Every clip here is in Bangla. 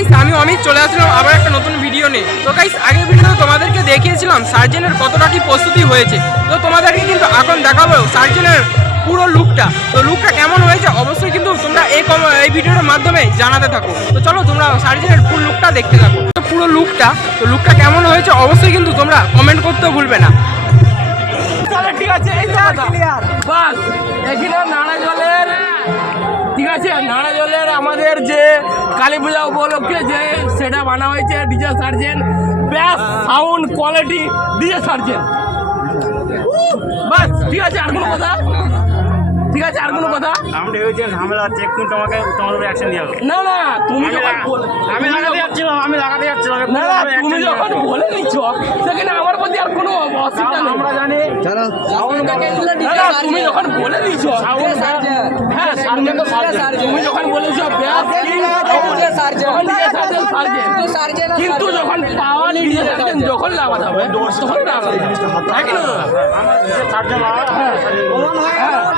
গাইস আমি অমিত চলে আসলাম আবার একটা নতুন ভিডিও নিয়ে। তো গাইস আগের ভিডিওতে তোমাদেরকে দেখিয়েছিলাম সার্জেনের কতটা কি প্রস্তুতি হয়েছে। তো তোমাদেরকে কিন্তু এখন দেখাবো সার্জেনের পুরো লুকটা তো লুকটা কেমন হয়েছে অবশ্যই কিন্তু তোমরা এই এই ভিডিওর মাধ্যমে জানাতে থাকো। তো চলো তোমরা সার্জেনের ফুল লুকটা দেখতে থাকো। তো পুরো লুকটা তো লুকটা কেমন হয়েছে অবশ্যই কিন্তু তোমরা কমেন্ট করতেও ভুলবে না। তাহলে ঠিক আছে এই তো কথা। বাস এখানে জলের ঠিক আছে নানা জলের আমাদের যে কালী পূজা উপলক্ষে যে সেটা বানা হয়েছে DJ Surgeon, bass sound quality DJ Surgeon. বাস, ঠিক আছে, আর কোনো কথা? ঠিক আছে আর কোনো কথা? আমরা ভেবেছি ঝামেলা হচ্ছে একটু তোমাকে তোমার উপরে অ্যাকশন দিয়ে না না তুমি যখন আমি তুমি লাগাতে যখন- যাচ্ছিলাম আমি লাগাতে যাচ্ছিলাম না না তুমি যখন বলে নিচ্ছ সেখানে আমার প্রতি আর কোনো অসুবিধা নেই। আমরা জানি না, না, তুমি যখন বলে দিয়েছ হ্যাঁ সার্জেন তো সার্জেন তুমি যখন বলেছ কিন্তু যখন পাওয়ার ডিজে যখন লাগাতে হবে তখন লাগাতে হবে তাই না।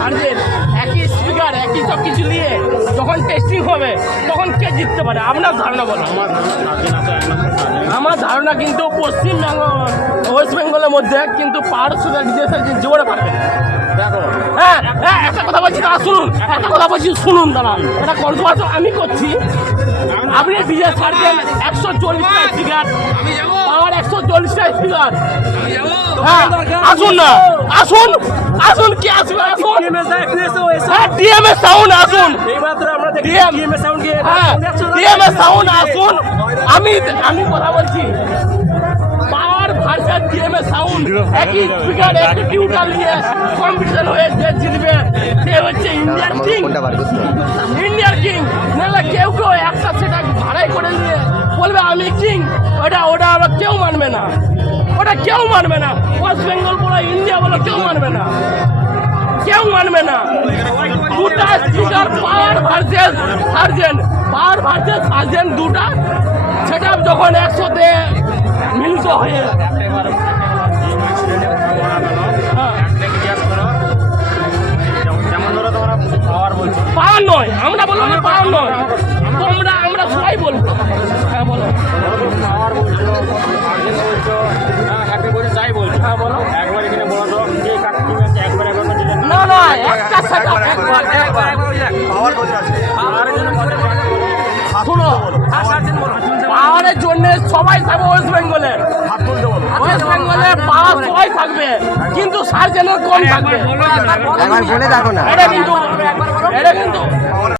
সার্জেন একই স্পিকার একই সব কিছু নিয়ে যখন টেস্টিং হবে তখন কে জিততে পারে? আপনার ধারণা বলো। আমার ধারণা কিন্তু পশ্চিমবঙ্গ ওয়েস্ট বেঙ্গলের মধ্যে কিন্তু সার্জেন জোরে পারবে। হ্যাঁ হ্যাঁ একটা কথা বলছি দাদা শুনুন একটা কথা বলছি শুনুন দাদা এটা কন্ট্রোভার্স আমি করছি। আপনি ডিজে সার্জেন একশো চল্লিশটা স্পিকার পাওয়ার একশো চল্লিশটা স্পিকার আসুন না আসুন আসুন কি আসবে আসুন? হ্যাঁ সাউন্ড আসুন। হ্যাঁ ডিএমএ সাউন্ড আসুন। আমি আমি কথা বলছি। পাওয়ার ভার্সাস ডিএমএ সাউন্ড একই স্পিকার একই টিউটার নিয়ে কম্পিটিশন হয়ে যে জিতবে সে হচ্ছে ইন্ডিয়ান কিং ইন্ডিয়ান কিং নাহলে কেউ কেউ একটা সেটা ভাড়াই করে নিয়ে বলবে আমি কিং ওটা ওটা আবার কেউ মানবে না। ওটা কেউ মানবে না। ওয়েস্ট বেঙ্গল বলো ইন্ডিয়া বলো কেউ মানবে না। কেউ মানবে না। দুটা speaker power versus Surgeon power versus Surgeon দুটা। সেটা যখন একসাথে মিলিত হয়ে হ্যাঁ, পাওয়ার নয়। আমরা বললাম পাওয়ার নয়। পাওয়ারের জন্য সবাই থাকবে ওয়েস্ট বেঙ্গলে। হাত ওয়েস্ট বেঙ্গলে পাওয়ার সবাই থাকবে কিন্তু সার্জেনের কম থাকবে। একবার বলে। দেখো না। এটা কিন্তু এটা কিন্তু